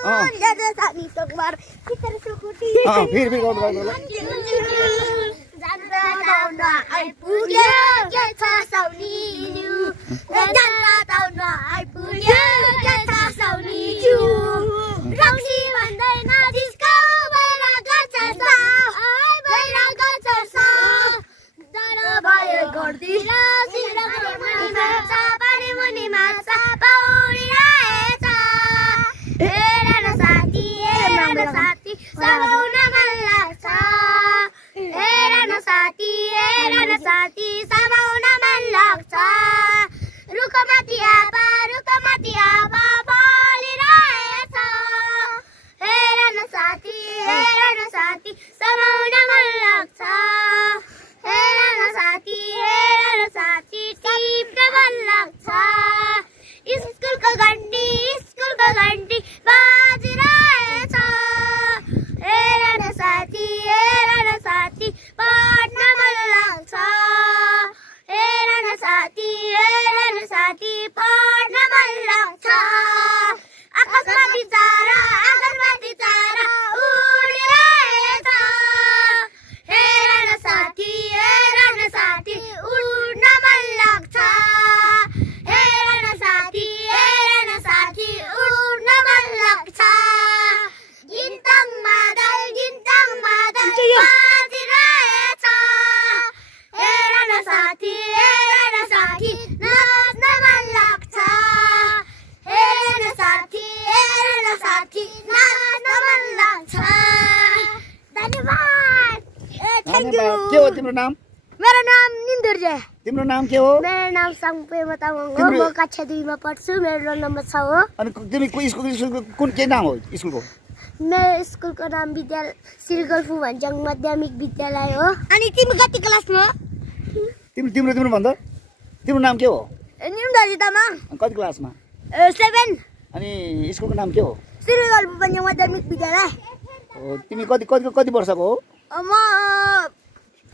सानी तकबार कितर सुकुटी फिर गाउनु जान्दा ताउना आइपुग्यो के छ सौनीज्यू जान्दा ताउना आइपुग्यो के छ सौनीज्यू रौसी भन्दैन जिस्को भएर गर्छ सा भएर गर्छ सा डर भयो गर्दिन सिरको मुनि माछा पानी मुनि माछा पौडिरहेछ हेर न साथी समाउन मन लाग्छ हेर न साथी समाउन मन लाग्छ रुखमाथि आबा बलिरहेछ हेर न साथी समाउन मन लाग्छ हेर न साथी टिप्न मन लाग्छ स्कुलको घन्टी बाजिरहेछ हेर न साथी पढ्न मन लाग्छ हेर न साथी पढ्न मन लाग्छ आकाशमा बिचारा उडिरहेछ हेर न साथी उड्न मन लाग्छ हेर न साथी उड्न मन लाग्छ गिन्ताङ मादल बाजिरहेछ हेर न साथी नाच्न मन लाग्छ हेर न साथी नाच्न मन लाग्छ धन्यवाद थ्याङ्क यू के हो तिम्रो नाम मेरो नाम निन्दुर्जे तिम्रो नाम के हो मेरो नाम सङपेमा तामाङ हो म कक्षा 2 मा पढ्छु मेरो रोल नम्बर 6 हो अनि तिमी स्कुलको कुन के नाम हो स्कुलको मेरो स्कुलको नाम विद्यालय श्रीगल्फु भन्ज्याङ माध्यमिक विद्यालय हो अनि तिमी कति क्लासमा तिम्रो भन्दा तिम्रो नाम के हो निन्दुर्जे तामाङ कति क्लासमा 7 अनि स्कुलको नाम के हो श्रीगल्फु भन्ज्याङ माध्यमिक विद्यालय हो तिमी कति वर्षको हो म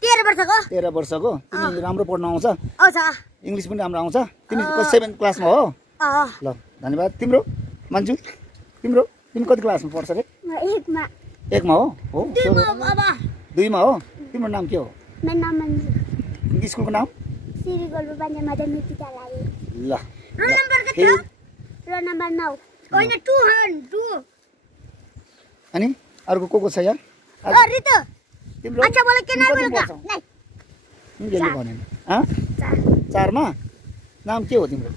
13 वर्षको तिमी राम्रो पढ्न आउँछ आउँछ इंग्लिश पनि राम्रो आउँछ तिमी 7 क्लासमा हो ल धन्यवाद तिम्रो मान्छु तिमी कति क्लासमा पढ्छ रे म 1 मा 1 मा हो 2 मा बाबा 2 मा हो तिम्रो नाम के हो मेरो नाम मन्जु स्कुलको नाम श्रीगल्फु भन्ज्याङ माध्यमिक विद्यालय ल रोल नम्बर कति हो रोल नम्बर 9 होइन 2 अनि अर्को को छ यहाँ रितु तिम्रो अच्छा बोले के नाम बोलगा नहीं तिमीले भनेन 4 मा नाम के हो तिम्रो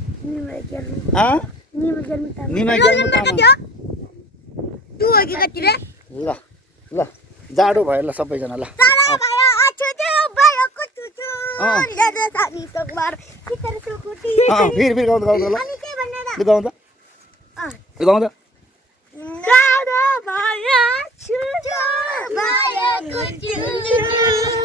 निमा गेलु तु हो कि कति रे ल जाडो भयो ल सबैजना ल जाडो भयो अछुते भयो कुचुचु ले सानी तकबार कितर सुकुटी फिर गाउनु ल अनि के भन्ने र गाउनु जाडो भयो अछुते भयो कुचुचु